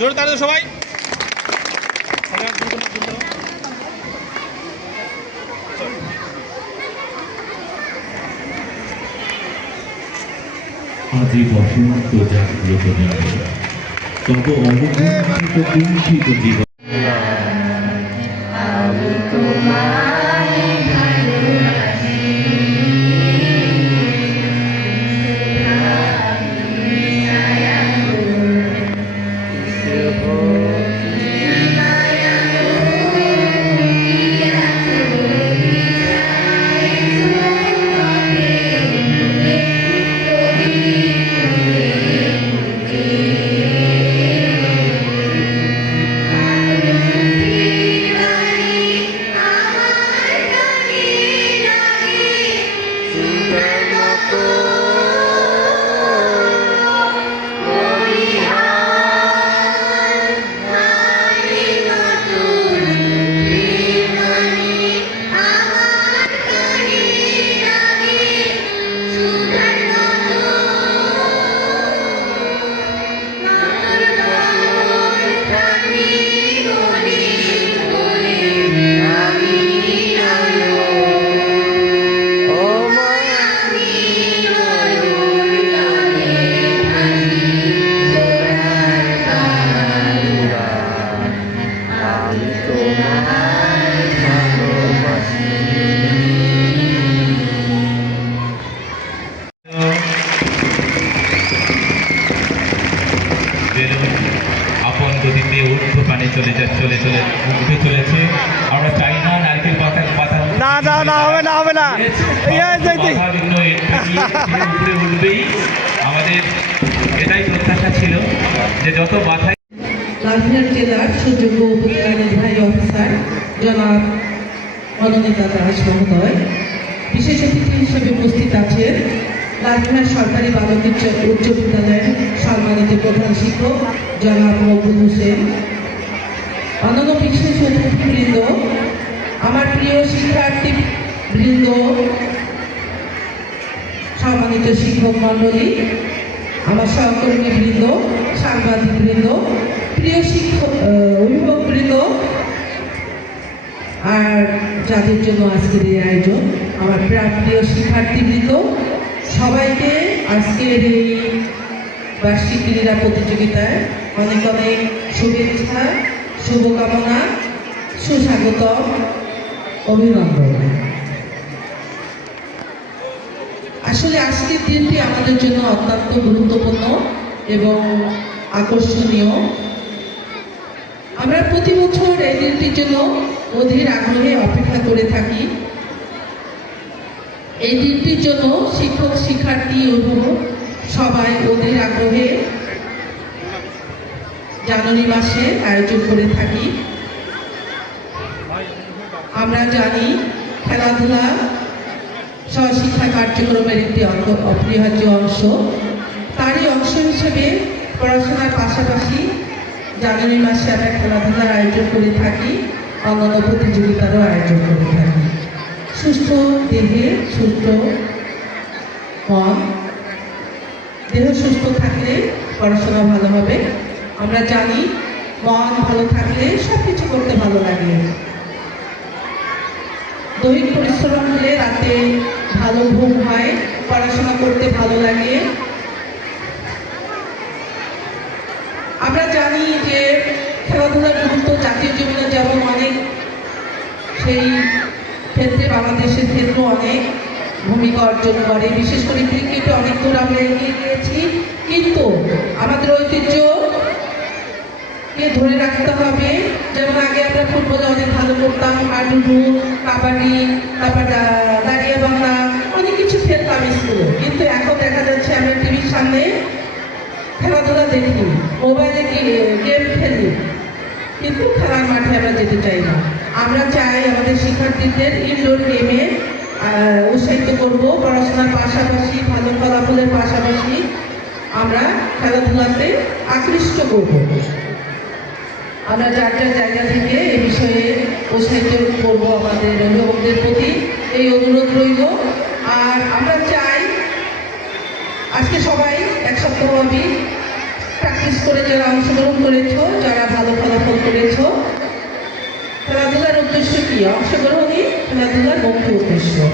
জোরে তাড়াতাড়ি সবাই। আজি বসন্ত জাগ্রত জানে তব অবগুণ্ঠিত কুণ্ঠিত জীবন। আপন গতিতে ঊর্ধ্বপানে চলে উঠে চলেছে। আমরা চাই না নারকেল পাতা না হবে না উপরে উঠবেই। আমাদের এটাই প্রত্যাশা ছিল যে যত মাথায়। লালমিনার জেলার সুযোগ্য উপজেলা নির্বাহী অফিসার জনাব মনোনীতা দাস মহোদয়, বিশেষ অতিথি হিসেবে উপস্থিত আছেন লালমিনার সরকারি বালক উচ্চ বিদ্যালয়ের সম্মানিত প্রধান শিক্ষক জনাব মকবুল হোসেন, অন্যান্য বিশেষ অতিথিবৃন্দ, আমার প্রিয় শিক্ষার্থী বৃন্দ, সম্মানিত শিক্ষক মণ্ডলী, আমার সহকর্মী বৃন্দ, সাংবাদিক বৃন্দ, প্রিয় শিক্ষক অভিভাবক বৃন্দ, আর যাদের জন্য আজকের এই আয়োজন, আমার প্রিয় শিক্ষার্থীবৃন্দ, সবাইকে আজকের এই বার্ষিক ক্রীড়া প্রতিযোগিতায় অনেক অনেক শুভেচ্ছা, শুভকামনা, সুস্বাগত, অভিনন্দন। আসলে আজকের দিনটি আমাদের জন্য অত্যন্ত গুরুত্বপূর্ণ এবং আকর্ষণীয়। আমরা প্রতি বছর এই দিনটির জন্য অধীর আগ্রহে অপেক্ষা করে থাকি। এই দিনটির জন্য শিক্ষক, শিক্ষার্থী, অভিভাবক সবাই অধীর আগ্রহে জানুয়ারি মাসে আয়োজন করে থাকি। আমরা জানি খেলাধুলা সহশিক্ষা কার্যক্রমের একটি অপরিহার্য অংশ। তারই অংশ হিসেবে পড়াশোনার পাশাপাশি জানুয়ারি মাসে আমরা খেলাধুলার আয়োজন করে থাকি, অন্যান্য প্রতিযোগিতারও আয়োজন করে থাকি। সুস্থ দেহে সুস্থ মন, দেহ সুস্থ থাকলে পড়াশোনা ভালো হবে। আমরা জানি মন ভালো থাকলে সব কিছু করতে ভালো লাগে। দৈহিক পরিশ্রম হলে রাতে ভালো ঘুম হয়, পড়াশোনা করতে ভালো লাগে। আমরা জানি যে খেলাধুলার গুরুত্ব জাতীয় জীবনে যেমন অনেক, সেই ক্ষেত্রে বাংলাদেশের ক্ষেত্রে অনেক ভূমিকা অর্জন করে। বিশেষ করে ক্রিকেটে অনেক দূর আমরা এগিয়ে গিয়েছি, কিন্তু আমাদের ঐতিহ্যকে ধরে রাখতে হবে। যেমন আগে আমরা ফুটবলে অনেক ভালো করতাম, হাডুডু, কাবাডি, তারপর দাঁড়িয়ে বাংলা, অনেক কিছু খেলতাম স্কুলে। কিন্তু এখন দেখা যাচ্ছে আমরা টিভির সামনে খেলাধুলা দেখি, মোবাইলে গেম খেলি, কিন্তু খেলার মাঠে আমরা যেতে চাই না। আমরা চাই আমাদের শিক্ষার্থীদের ইনডোর গেমে উৎসাহিত করব, পড়াশোনার পাশাপাশি ভালো ফলাফলের পাশাপাশি আমরা খেলাধুলাতে আকৃষ্ট করব। আমরা যার যার জায়গা থেকে এ বিষয়ে উৎসাহিত করব আমাদের অভিভাবকদের প্রতি, এই অনুরোধ রইল। আর আমরা চাই আজকে সবাই এক সপ্তাহব্যাপী প্র্যাকটিস করে যারা অংশগ্রহণ করেছো, যারা ভালো ফলাফল করেছো, খেলাধুলার উদ্দেশ্য কি? অংশগ্রহণই খেলাধুলার মুখ্য উদ্দেশ্য।